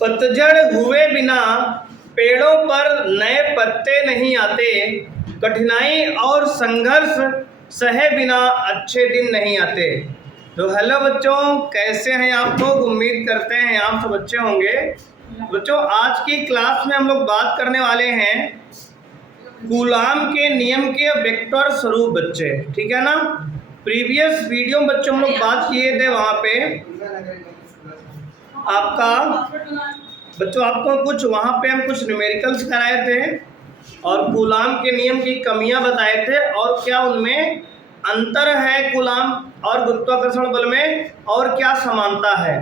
पतझड़ हुए बिना पेड़ों पर नए पत्ते नहीं आते, कठिनाई और संघर्ष सहे बिना अच्छे दिन नहीं आते। तो हेलो बच्चों, कैसे हैं आप लोग? उम्मीद करते हैं आप सब अच्छे होंगे। बच्चों, आज की क्लास में हम लोग बात करने वाले हैं कूलाम के नियम के वेक्टर स्वरूप बच्चे, ठीक है ना। प्रीवियस वीडियो में बच्चों हम लोग बात किए थे, वहाँ पे आपको कुछ वहाँ पे हम कुछ न्यूमेरिकल्स कराए थे और कूलाम के नियम की कमियां बताए थे और क्या उनमें अंतर है कूलाम और गुरुत्वाकर्षण बल में और क्या समानता है।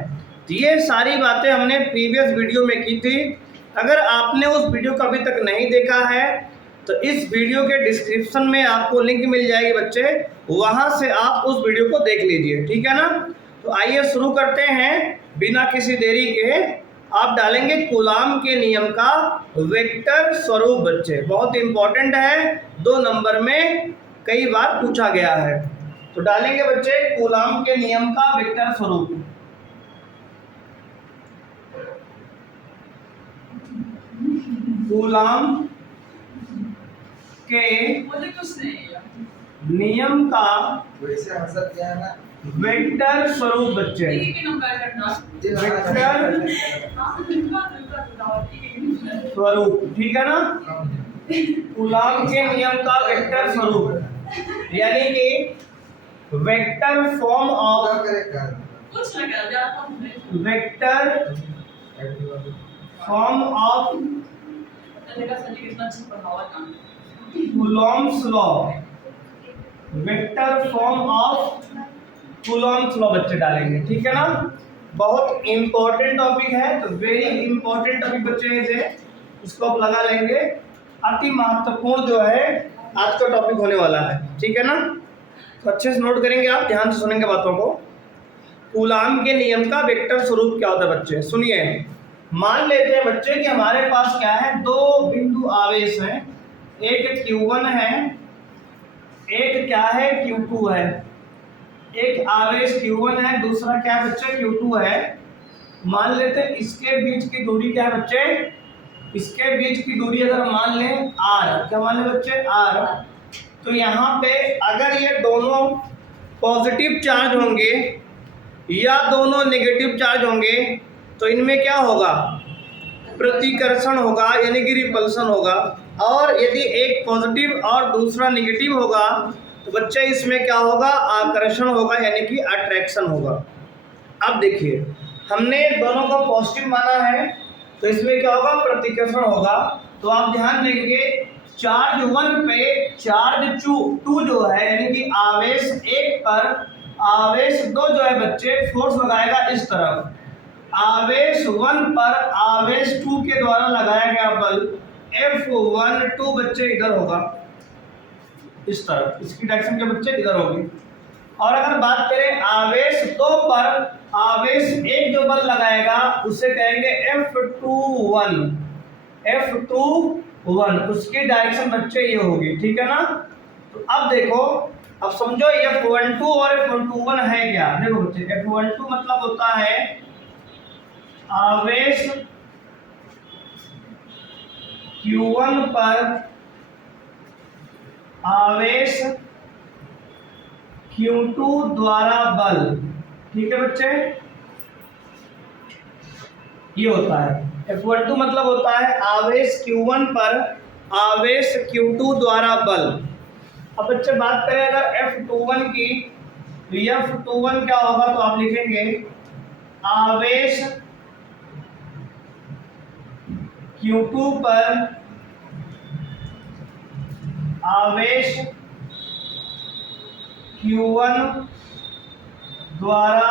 तो ये सारी बातें हमने प्रीवियस वीडियो में की थी। अगर आपने उस वीडियो को अभी तक नहीं देखा है तो इस वीडियो के डिस्क्रिप्शन में आपको लिंक मिल जाएगी बच्चे, वहां से आप उस वीडियो को देख लीजिए, ठीक है ना। तो आइए शुरू करते हैं बिना किसी देरी के। आप डालेंगे कूलाम के नियम का वेक्टर स्वरूप बच्चे, बहुत इंपॉर्टेंट है, 2 नंबर में कई बार पूछा गया है। तो डालेंगे बच्चे कूलाम के नियम का वेक्टर स्वरूप। कूलाम के नियम का वेक्टर स्वरूप बच्चे, वेक्टर स्वरूप, ठीक है ना। कूलाम के नियम का वेक्टर स्वरूप यानी कि vector form of Coulomb's law, vector form of Coulomb's law बच्चे डालेंगे, ठीक है ना। बहुत इंपॉर्टेंट टॉपिक है, तो वेरी इंपॉर्टेंट टॉपिक बच्चे इसे इसको आप लगा लेंगे। अति महत्वपूर्ण जो है आज का टॉपिक होने वाला है, ठीक है ना। तो अच्छे से नोट करेंगे, आप ध्यान से सुनेंगे बातों को। कूलाम के नियम का वेक्टर स्वरूप क्या होता है बच्चे, सुनिए। मान लेते हैं बच्चे कि हमारे पास क्या है, 2 बिंदु आवेश हैं, एक Q1 है, एक क्या है Q2 है। एक आवेश Q1 है, दूसरा क्या है बच्चे Q2 है। मान लेते हैं इसके बीच की दूरी क्या है बच्चे, इसके बीच की दूरी अगर मान लें R, क्या मान लें बच्चे R, तो यहाँ पे अगर ये दोनों पॉजिटिव चार्ज होंगे या दोनों नेगेटिव चार्ज होंगे तो इनमें क्या होगा, प्रतिकर्षण होगा यानी कि रिपल्सन होगा। और यदि एक पॉजिटिव और दूसरा नेगेटिव होगा तो बच्चे इसमें क्या होगा, आकर्षण होगा यानी कि अट्रैक्शन होगा। अब देखिए, हमने दोनों को पॉजिटिव माना है तो इसमें क्या होगा, प्रतिकर्षण होगा। तो आप ध्यान देंगे चार्ज 1 पे चार्ज 2 जो है यानी कि आवेश 1 पर आवेश 2 जो है बच्चे फोर्स लगाएगा इस तरफ। आवेश 1 पर आवेश 2 के द्वारा लगाया गया बल F12 बच्चे इधर होगा इस तरफ, इसकी डायरेक्शन के बच्चे इधर होगी। और अगर बात करें आवेश 2 पर आवेश 1 जो बल लगाएगा उसे कहेंगे F21, उसकी डायरेक्शन बच्चे ये होगी, ठीक है ना। तो अब देखो, अब समझो F12 और F21 है क्या। देखो बच्चे, F12 मतलब होता है आवेश Q1 पर आवेश Q2 द्वारा बल, ठीक है बच्चे, ये होता है। F12 मतलब होता है आवेश Q1 पर आवेश Q2 द्वारा बल। अब बच्चे बात करें अगर F21 की, तो F21 क्या होगा, तो आप लिखेंगे आवेश Q2 पर आवेश Q1 द्वारा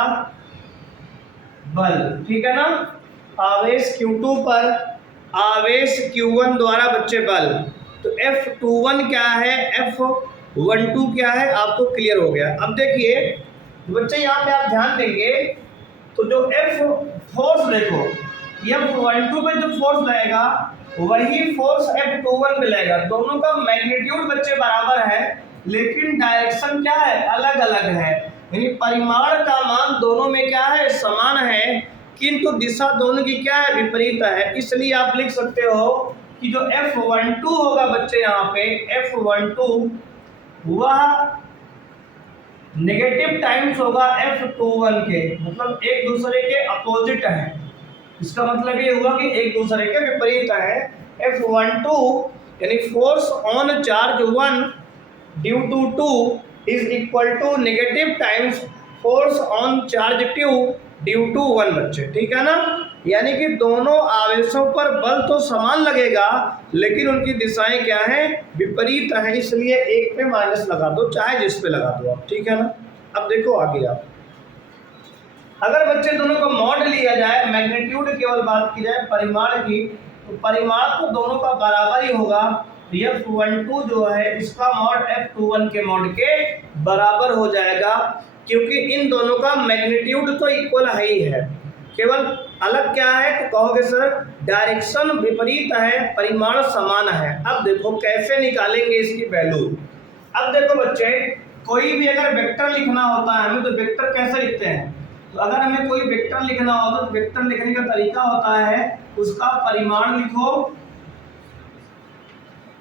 बल, ठीक है ना। आवेश Q2 पर आवेश Q1 द्वारा बच्चे बल। तो F21 क्या है, F12 क्या है, आपको क्लियर हो गया। अब देखिए बच्चे, यहाँ पे आप ध्यान देंगे तो जो F फोर्स देखो, F12 पे जो फोर्स लगेगा वही फोर्स F21 पे लगेगा। दोनों का मैग्नीट्यूड बच्चे बराबर है लेकिन डायरेक्शन क्या है, अलग अलग है, यानी परिमाण का मान दोनों में क्या है, समान है। किंतु दिशा दोनों की क्या है, विपरीत है। इसलिए आप लिख सकते हो कि जो F12 होगा बच्चे यहाँ पे F12 वह नेगेटिव टाइम्स होगा F21 के, मतलब एक दूसरे के अपोजिट है। इसका मतलब ये हुआ कि एक दूसरे के विपरीत है। F12 यानी force on charge 1 due to 2 is equal to negative times force on charge 2 due to 1 बच्चे, ठीक है ना। यानी कि दोनों आवेशों पर बल तो समान लगेगा लेकिन उनकी दिशाएं क्या हैं, विपरीत हैं। इसलिए एक पे माइनस लगा दो, चाहे जिस पे लगा दो आप, ठीक है ना। अब देखो आगे आप, अगर बच्चे दोनों का मॉड लिया जाए, मैग्नीट्यूड केवल बात की जाए परिमाण की, तो परिमाण तो दोनों का बराबर ही होगा। F12 जो है इसका मॉड F21 के मॉड के बराबर हो जाएगा, क्योंकि इन दोनों का मैग्नीट्यूड तो इक्वल ही है। केवल अलग क्या है तो कहोगे सर डायरेक्शन विपरीत है, परिमाण समान है। अब देखो कैसे निकालेंगे इसकी वैल्यू। अब देखो बच्चे, कोई भी अगर वेक्टर लिखना होता है हमें, तो वेक्टर कैसे लिखते हैं, तो अगर हमें कोई वेक्टर लिखना होता तो वेक्टर लिखने का तरीका होता है उसका परिमाण लिखो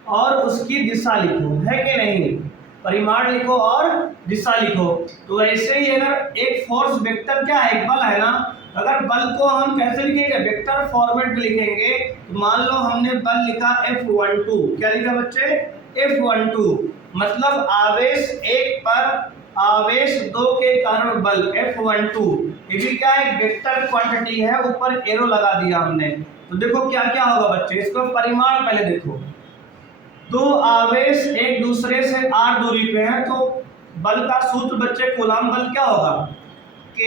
और उसकी दिशा लिखो, है कि नहीं। परिमाण लिखो और दिशा लिखो। तो ऐसे ही अगर एक फोर्स वेक्टर क्या है, एक बल है ना, अगर बल को हम कैसे लिखेंगे, वेक्टर फॉर्मेट में लिखेंगे। तो मान लो हमने बल लिखा F12, क्या लिखा बच्चे, F12 मतलब आवेश 1 पर आवेश 2 के कारण बल F12। ये भी क्या है, वेक्टर क्वांटिटी है, ऊपर एरो लगा दिया हमने। तो देखो क्या क्या होगा बच्चे, इसको परिमाण पहले देखो। दो आवेश एक दूसरे से r दूरी पे हैं, तो बल का सूत्र बच्चे कूलॉम बल क्या होगा, K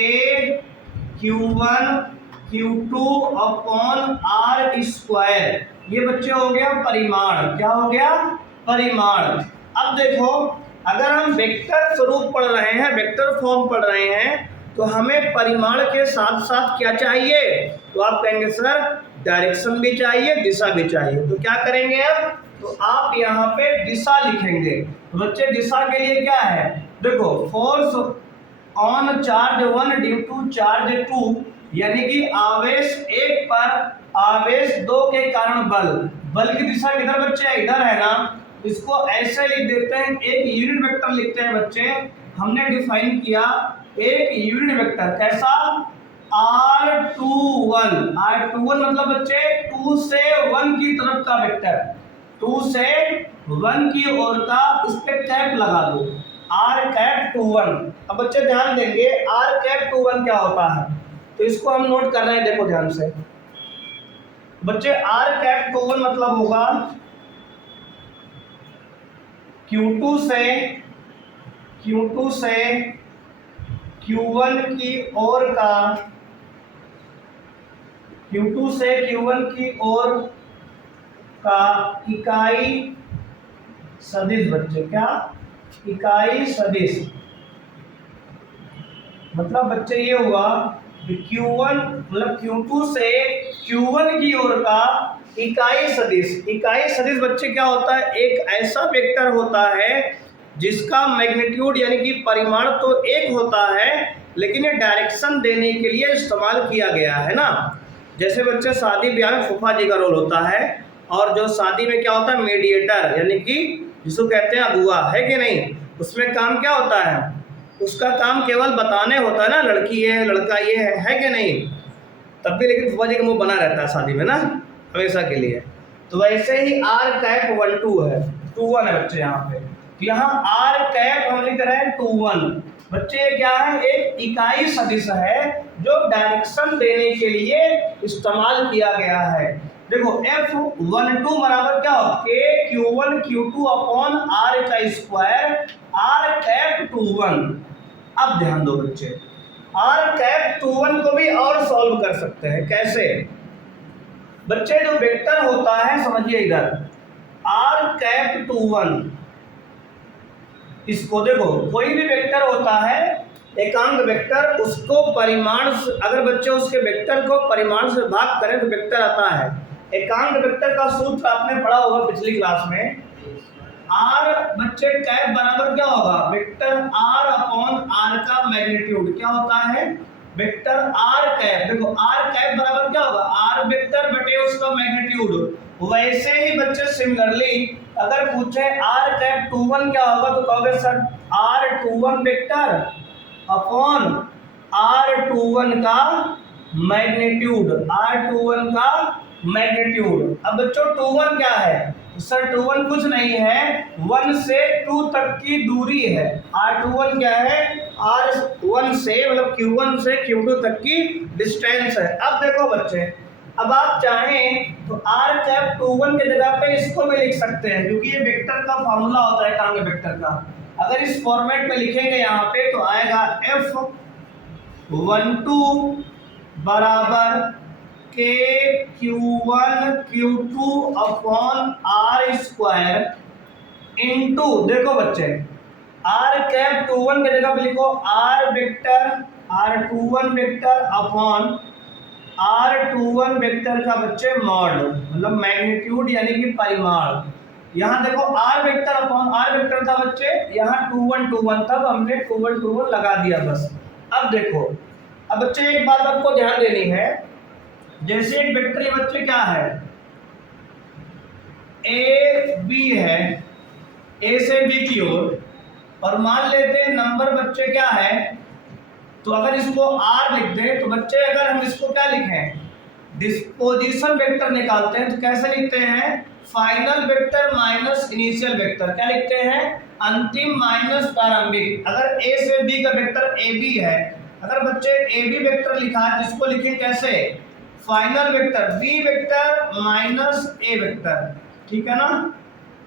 Q1 Q2 upon r square. ये बच्चे हो गया परिमाण, क्या हो गया, परिमाण। अब देखो अगर हम वेक्टर स्वरूप पढ़ रहे हैं, वेक्टर फॉर्म पढ़ रहे हैं, तो हमें परिमाण के साथ साथ क्या चाहिए, तो आप कहेंगे सर डायरेक्शन भी चाहिए, दिशा भी चाहिए। तो क्या करेंगे अब, तो आप यहाँ पे दिशा लिखेंगे। तो बच्चे दिशा के लिए क्या है, देखो force on charge 1 due to charge 2, यानी कि आवेश 1 पर आवेश 2 के कारण बल। बल की दिशा किधर बच्चे, इधर है ना। इसको ऐसे लिख देते हैं, एक यूनिट वेक्टर लिखते हैं बच्चे। हमने डिफाइन किया एक यूनिट वेक्टर कैसा, R21। R21 मतलब बच्चे 2 से 1 की तरफ का वेक्टर, 2 से 1 की ओर का, इस पे कैप लगा दो, R21। अब बच्चे ध्यान देंगे R21 क्या होता है, तो इसको हम नोट कर रहे हैं, देखो ध्यान से बच्चे। R21 मतलब होगा Q2 से Q1 की ओर का, Q2 से Q1 की ओर का इकाई सदिश बच्चे, क्या, इकाई सदिश। मतलब बच्चे ये हुआ कि Q1 मतलब Q2 से Q1 की ओर का इकाई सदिश। इकाई सदिश बच्चे क्या होता है, एक ऐसा वेक्टर होता है जिसका मैग्नीट्यूड यानी कि परिमाण तो एक होता है, लेकिन ये डायरेक्शन देने के लिए इस्तेमाल किया गया है ना। जैसे बच्चे शादी ब्याह में फूफा जी का रोल होता है, और जो शादी में क्या होता है, मीडिएटर यानी कि जिसको कहते हैं अगुआ, है कि नहीं। उसमें काम क्या होता है, उसका काम केवल बताने होता है ना, लड़की ये है लड़का ये है कि नहीं। तब भी लेकिन फूफा जी का मुंह बना रहता है शादी में ना, हमेशा के लिए। तो वैसे ही R12 है, 21 है बच्चे यहाँ पे। तो यहाँ R हम लिख रहे हैं 21। बच्चे क्या है, एक इकाई सदिश है जो डायरेक्शन देने के लिए इस्तेमाल किया गया है। देखो F12 बराबर क्या हो, K Q1 Q2 upon R का स्क्वायर R21। अब ध्यान दो बच्चे, R21 को भी और सॉल्व कर सकते हैं, कैसे बच्चे, जो वेक्टर होता है समझिए इधर R21, इसको देखो कोई भी वेक्टर होता है एकांक वेक्टर, उसको परिमाण से, अगर बच्चे उसके वेक्टर को परिमाण से भाग करें तो वेक्टर आता है। एकांक वेक्टर का सूत्र आपने पढ़ा होगा पिछली क्लास में, R बच्चे कैप बराबर क्या होगा, वेक्टर R अपॉन R का मैग्नीट्यूड क्या होता है, वेक्टर आर कैप, देखो आर कैप बराबर क्या होगा, आर वेक्टर बटे उसका मैग्नीट्यूड। वैसे ही बच्चे सिमिलरली अगर पूछे आर कैप 21 क्या होगा तो कहोगे sir R21 vector upon R21 का मैग्नीट्यूड, R21 का मैग्नीट्यूड। अब बच्चों 21 क्या है, तो सर 21 कुछ नहीं है, 1 से 2 तक की दूरी है। R21 क्या है, R1 से मतलब Q1 से Q2 तक की डिस्टेंस है। अब देखो बच्चे, अब आप चाहें तो R कैप 21 के जगह पे इसको भी लिख सकते हैं, क्योंकि ये वेक्टर का फॉर्मूला होता है काम के वेक्टर का। अगर इस फॉर्मेट में लिखेंगे यहाँ पे तो आएगा F12 बराबर के Q1 Q2 upon R square into, देखो बच्चे R कैप 21 के जगह पे लिखो R vector R21 vector upon R21 vector का बच्चे मॉड, मतलब मैग्नीट्यूड यानी कि परिमाण। यहाँ देखो R vector upon R vector था बच्चे, यहाँ 21 था तो हमने 21 लगा दिया बस। अब देखो, अब बच्चे एक बात आपको ध्यान देनी है, जैसे एक वेक्टर ये बच्चे क्या है, ए बी है, ए से बी की ओर, और मान लेते हैं नंबर बच्चे क्या है, तो अगर इसको R लिख दें तो बच्चे अगर हम इसको क्या लिखें, डिस्पोजिशन वेक्टर निकालते हैं तो कैसे लिखते हैं, final vector minus initial vector. क्या लिखते हैं, अंतिम माइनस प्रारंभिक। अगर A से B का वेक्टर AB है, अगर बच्चे AB वेक्टर लिखा है तो इसको लिखें कैसे, final vector B vector minus A vector, ठीक है ना।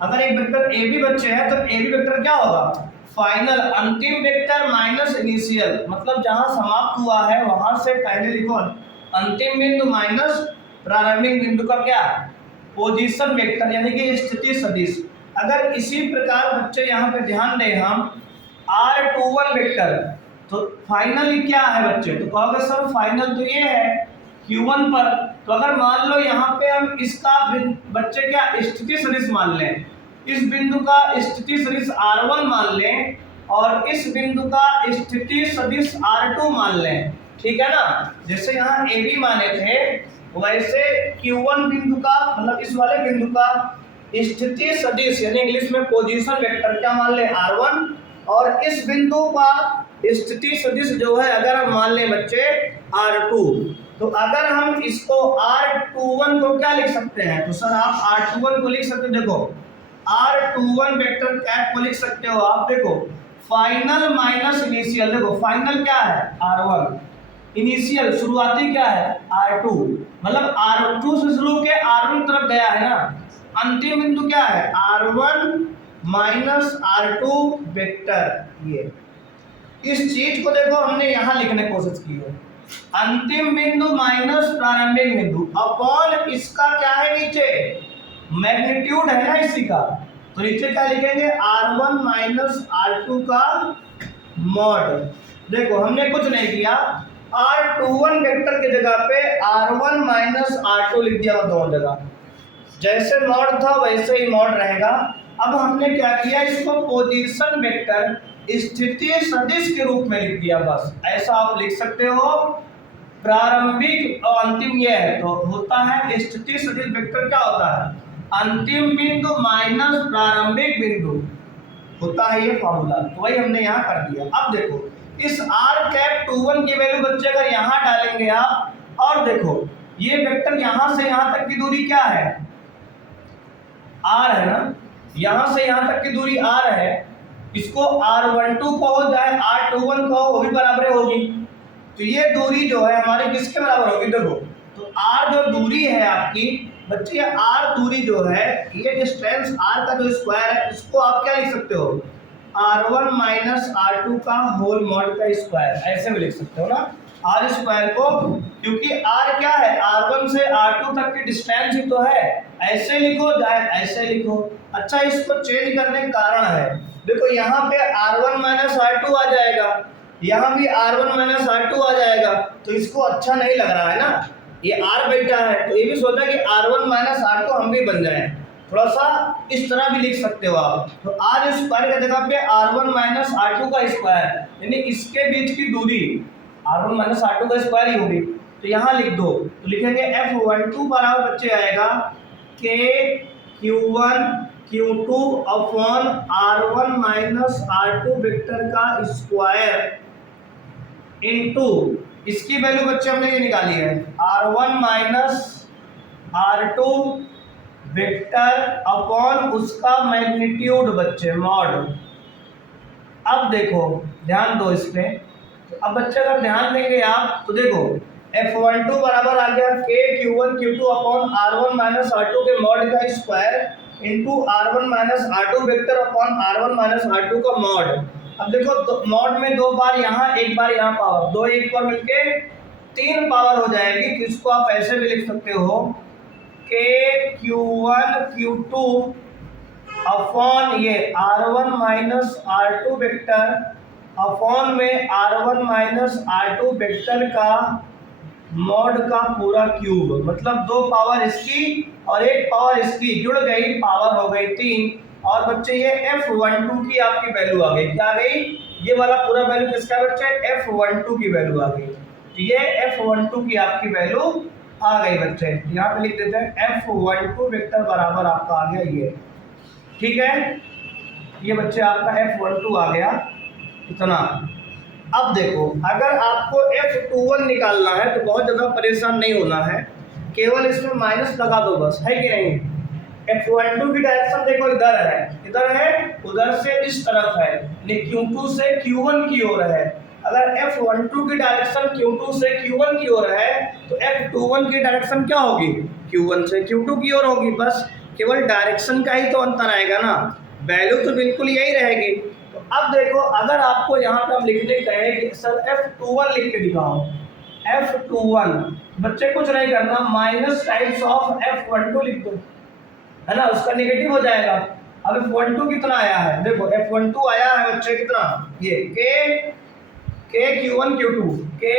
अगर एक वेक्टर AB बच्चे है तो AB वेक्टर क्या होगा, फाइनल अंतिम वेक्टर माइनस इनिशियल, मतलब जहां समाप्त हुआ है वहां से पहले लिखो अंतिम बिंदु माइनस प्रारंभिक बिंदु का क्या, पोजीशन वेक्टर यानी कि स्थिति सदिश। अगर इसी प्रकार बच्चे यहाँ पे ध्यान दें हम R21 वेक्टर, तो फाइनल क्या है बच्चे, तो कहोगे सर फाइनल तो ये है Q1 पर, तो अगर मान लो यहाँ पे हम इसका बच्चे क्या स्थिति सदिश मान लें, इस बिंदु का स्थिति सदिश R1 मान लें और इस बिंदु का स्थिति सदिश R2 मान लें, ठीक है ना। जैसे यहाँ AB माने थे वैसे Q1 बिंदु का मतलब इस वाले बिंदु का स्थिति सदिश यानी इंग्लिश में पोजीशन वेक्टर क्या मान लें R1, और इस बिंदु का स्थिति सदिश जो है अगर हम मान लें बच्चे R2, तो अगर हम इसको R21 को क्या लिख सकते हैं, तो सर आप R21 को लिख सकते हो, देखो R21 वेक्टर कैप को लिख सकते हो आप, देखो फाइनल माइनस इनिशियल, देखो फाइनल क्या है R1, इनिशियल शुरुआती क्या है R2, मतलब R2 से शुरू के R1 तरफ गया है ना, अंतिम बिंदु क्या है R1 माइनस R2 वेक्टर। ये इस चीज को देखो हमने यहाँ लिखने की कोशिश की है, अंतिम बिंदु माइनस प्रारंभिक बिंदु अपॉन इसका क्या है नीचे मैग्नीट्यूड है ना इसी का, तो नीचे क्या लिखेंगे R1 माइनस R2 का मॉड। देखो हमने कुछ नहीं किया, R21 वेक्टर की जगह पे R1 माइनस R2 लिख दिया दोनों जगह, जैसे मॉड था वैसे ही मॉड रहेगा। अब हमने क्या किया, इसको पोजीशन वेक्टर स्थिति सदिश के रूप में लिख दिया, बस ऐसा आप लिख सकते हो। प्रारंभिक और अंतिम ये है तो होता है स्थिति सदिश वेक्टर क्या होता है, अंतिम बिंदु माइनस प्रारंभिक बिंदु होता है ये फॉर्मूला, तो वही हमने यहाँ कर दिया। अब देखो इस R कैप 21 की वैल्यू बच्चे अगर यहाँ डालेंगे आप, और देखो ये वेक्टर यहाँ से यहाँ तक की दूरी क्या है R है ना, यहाँ से यहाँ तक की दूरी R है, इसको R12 कहो चाहे R21 कहो वो भी बराबर होगी, तो ये दूरी जो है हमारी किसके बराबर होगी, देखो तो R जो दूरी है आपकी बच्चे, ये R दूरी जो है ये डिस्टेंस R का जो स्क्वायर है इसको आप क्या लिख सकते हो R1 माइनस R2 का होल मॉड का स्क्वायर, ऐसे भी लिख सकते हो ना R स्क्वायर को, क्योंकि R क्या है R1 से R2 तक की डिस्टेंस ही तो है, ऐसे लिखो चाहे ऐसे लिखो। अच्छा इसको चेंज करने का कारण है, देखो यहाँ पे R1 माइनस R2 आ जाएगा, यहाँ भी R1 माइनस R2 आ जाएगा, तो इसको अच्छा नहीं लग रहा है ना, ये R बैठा है तो ये भी सोचा कि R1 माइनस R2 हम भी बन जाए, थोड़ा सा इस तरह भी लिख सकते हो आप, तो R स्क्वायर की जगह पे R1 माइनस R2 का स्क्वायर यानी इसके बीच की दूरी R1 माइनस R2 का स्क्वायर ही होगी, तो यहाँ लिख दो। तो लिखेंगे F12 बराबर बच्चे आएगा K Q1 Q2 upon R1 minus R2 vector का स्क्वायर इनटू इसकी वैल्यू बच्चे हमने ये निकाली है R1 minus R2 vector upon उसका मैग्नीट्यूड बच्चे मॉड। अब देखो ध्यान दो इस पे, तो अब बच्चे अगर ध्यान देंगे आप तो देखो F12 बराबर आ गया K Q1 Q2 upon R1 minus R2 के मॉड का square into R1 minus R2 vector upon R1 minus R2 का मॉड। अब देखो मॉड में दो बार यहाँ एक बार यहाँ पावर, दो एक बार मिलके 3 पावर हो जाएगी, तो इसको आप ऐसे भी लिख सकते हो K Q1 Q2 अपॉन ये R1 minus R2 vector upon में R1 माइनस R2 वेक्टर का मॉड का पूरा क्यूब, मतलब 2 पावर इसकी और 1 पावर इसकी जुड़ गई, पावर हो गई 3। और बच्चे ये F12 की आपकी वैल्यू आ गई, क्या आ गई? ये वाला पूरा वैल्यू किसका बच्चे? F12 की वैल्यू आ गई। तो ये F12 की आपकी वैल्यू आ गई बच्चे। यहाँ पे लिख देते हैं F12 वेक्टर बराबर आपका आ गया ये, ठीक है। ये बच्चे आपका F12 आ गया इतना। अब देखो अगर आपको F21 निकालना है तो बहुत ज़्यादा परेशान नहीं होना है, केवल इसमें माइनस लगा दो बस, है कि नहीं। F12 की डायरेक्शन देखो इधर है, उधर से इस तरफ है, Q2 से Q1 की ओर है। अगर F12 की डायरेक्शन Q2 से Q1 की ओर है तो F21 की डायरेक्शन क्या होगी? Q1 से Q2 की ओर होगी। बस केवल डायरेक्शन का ही तो अंतर आएगा ना, वैल्यू तो बिल्कुल यही रहेगी। तो अब देखो अगर आपको यहाँ पे हम लिखने कहें कि सर F21 लिख के दिखाओ, F21 बच्चे कुछ नहीं करना, माइनस टाइम्स ऑफ F12 लिख दो, है ना, उसका नेगेटिव हो जाएगा। अब F12 कितना आया है? देखो F12 आया है बच्चे कितना, ये K Q1 Q2 K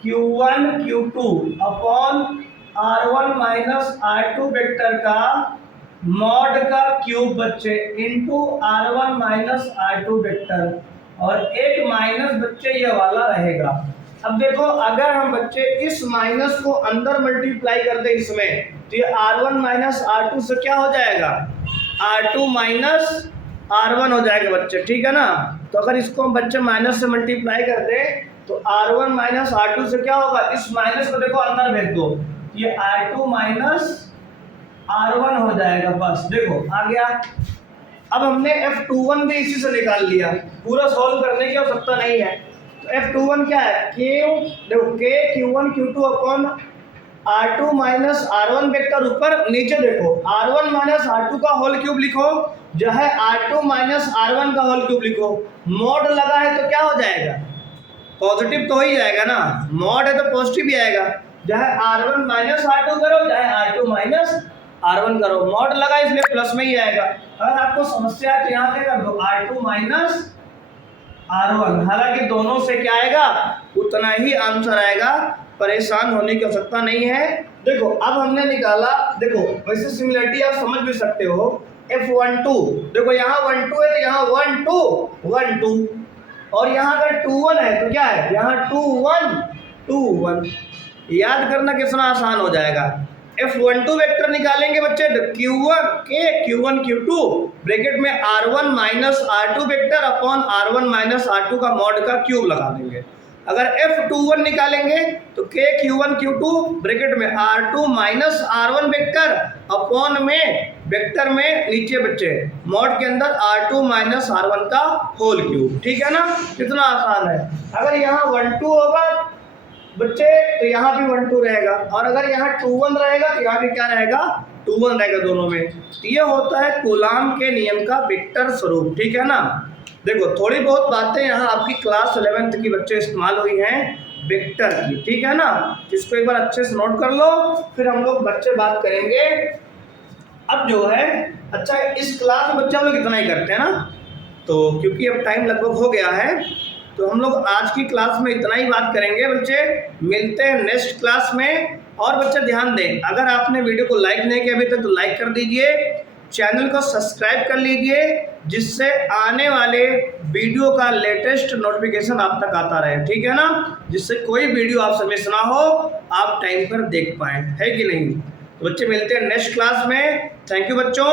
Q1 Q2 upon R1 minus R2 vector का मॉड का क्यूब बच्चे into R1 minus R2 vector, और एक माइनस बच्चे ये वाला रहेगा। अब देखो अगर हम बच्चे इस माइनस को अंदर मल्टीप्लाई कर दे इसमें, तो ये R1 माइनस R2 से क्या हो जाएगा? R2 माइनस R1 हो जाएगा बच्चे, ठीक है ना। तो अगर इसको हम बच्चे माइनस से मल्टीप्लाई कर दे तो R1 माइनस R2 से क्या होगा? इस माइनस को देखो अंदर भेज दो, ये R2 माइनस R1 हो जाएगा। बस देखो आ गया। अब हमने F21 भी इसी से निकाल लिया, पूरा सॉल्व करने की आवश्यकता नहीं है। तो F21 क्या है? देखो K Q1 Q2 upon R2 minus R1 vector ऊपर नीचे देखो R1 माइनस R2 का होल क्यूब लिखो, जो है R2 माइनस R1 का होल क्यूब लिखो। मॉड लगा है तो क्या हो जाएगा? पॉजिटिव तो हो ही जाएगा ना, मॉड है तो पॉजिटिव ही आएगा। चाहे R1 माइनस R2 करो, चाहे R2 माइनस R1 करो, मॉड लगा इसलिए प्लस में ही आएगा। अगर आपको समस्या है तो यहाँ पे कर दो R2 माइनस R1, हालांकि दोनों से क्या आएगा? उतना ही आंसर आएगा, परेशान होने की आवश्यकता नहीं है। देखो अब हमने निकाला, देखो वैसे सिमिलरिटी आप समझ भी सकते हो। F12 देखो यहाँ 12 है तो यहाँ 1 2 और यहाँ अगर 2 1 है तो क्या है? यहाँ 2 1 याद करना कितना आसान हो जाएगा। F12 वेक्टर निकालेंगे बच्चे तो Q1 Q2 ब्रैकेट में R1 minus R2 vector upon R1 minus R2 का मॉड का क्यूब लगा देंगे। अगर F21 निकालेंगे तो K Q1 Q2 ब्रैकेट में R2 minus R1 vector upon में वेक्टर में नीचे बच्चे मॉड के अंदर R2 माइनस R1 का होल क्यूब, ठीक है ना। कितना आसान है। अगर यहाँ 1 2 होगा बच्चे तो यहाँ भी 1 2 रहेगा, और अगर यहाँ 2 1 रहेगा तो यहाँ भी क्या रहेगा? 2 1 रहेगा दोनों में। तो ये होता है कूलाम के नियम का वेक्टर स्वरूप, ठीक है ना। देखो थोड़ी बहुत बातें यहाँ आपकी क्लास 11th की बच्चे इस्तेमाल हुई हैं वेक्टर की, ठीक है ना। इसको एक बार अच्छे से नोट कर लो, फिर हम लोग बच्चे बात करेंगे। अब जो है अच्छा इस क्लास में बच्चे हम लोग इतना ही करते हैं ना, तो क्योंकि अब टाइम लगभग हो गया है तो हम लोग आज की क्लास में इतना ही बात करेंगे बच्चे। मिलते हैं नेक्स्ट क्लास में। और बच्चे ध्यान दें, अगर आपने वीडियो को लाइक नहीं किया अभी तक तो लाइक कर दीजिए, चैनल को सब्सक्राइब कर लीजिए, जिससे आने वाले वीडियो का लेटेस्ट नोटिफिकेशन आप तक आता रहे, ठीक है ना, जिससे कोई वीडियो आपसे मिस ना हो, आप टाइम पर देख पाएँ, है कि नहीं। तो बच्चे मिलते हैं नेक्स्ट क्लास में। थैंक यू बच्चों।